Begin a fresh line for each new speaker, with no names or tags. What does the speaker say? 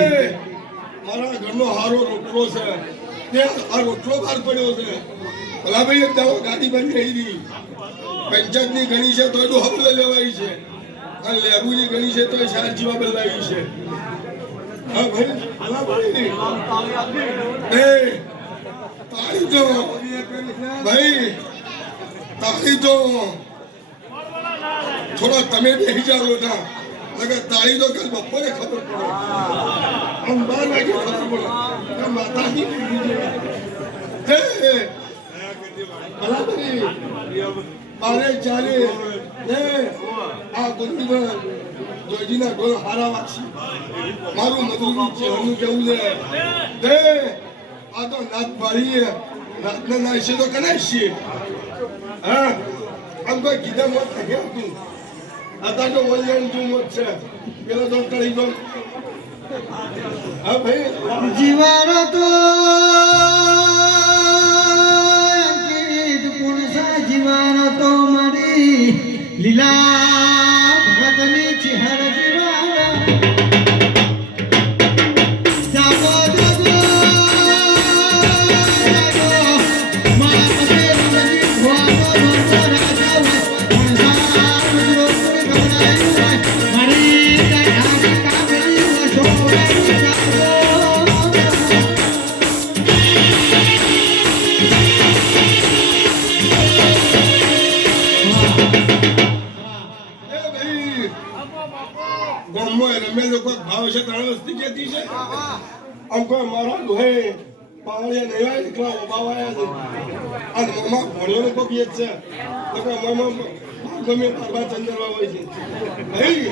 જે મારા ઘરનો હારો રોટલો છે. તે આ રોટલો બહાર પડ્યો છે. ભલાભાઈ એક દાવો ગાડી બની રહી હતી પંચાયતની ગણી છે તો એનું લેવાય છે. અને લેબુની ગણી છે તો એ શારજીમાં બદલાવી છે. થોડા તમે બેસી જાઓ ના નકર તાળી તો કાલ બપોરે ખબર પડે. આમ બાર વાગે ખબર પડે. માતાજી ભલા ભાઈ ચાલે હે આ ગુંદીમાં જોજીના ગોળ હારા વાગશે. મારું મધુરનું છે હમનું કેવું છે? હે, આ તો નાત પાડી નાથને નાશે તો કનાશે હા, આમ કોઈ કીધા મત નથી આવતું. અત્યારે તો ઓનલાઈન તું મત છે. પેલો તો કરી દો હા
જીવારો તો જીવાનો તો મારી લીલા
ગામમાં રમે લોકો ભાવ છે ત્રણ વસ્તી કેતી છે. આમ કોઈ મારા દોહે પાવળિયા નહીં આવે એકલા ઉભાવાયા છે. અને મામા ભણ્યો લોકો જ છે. નકર મામા ગમે બાબા ચંદ્રવા હોય છે. ભાઈ!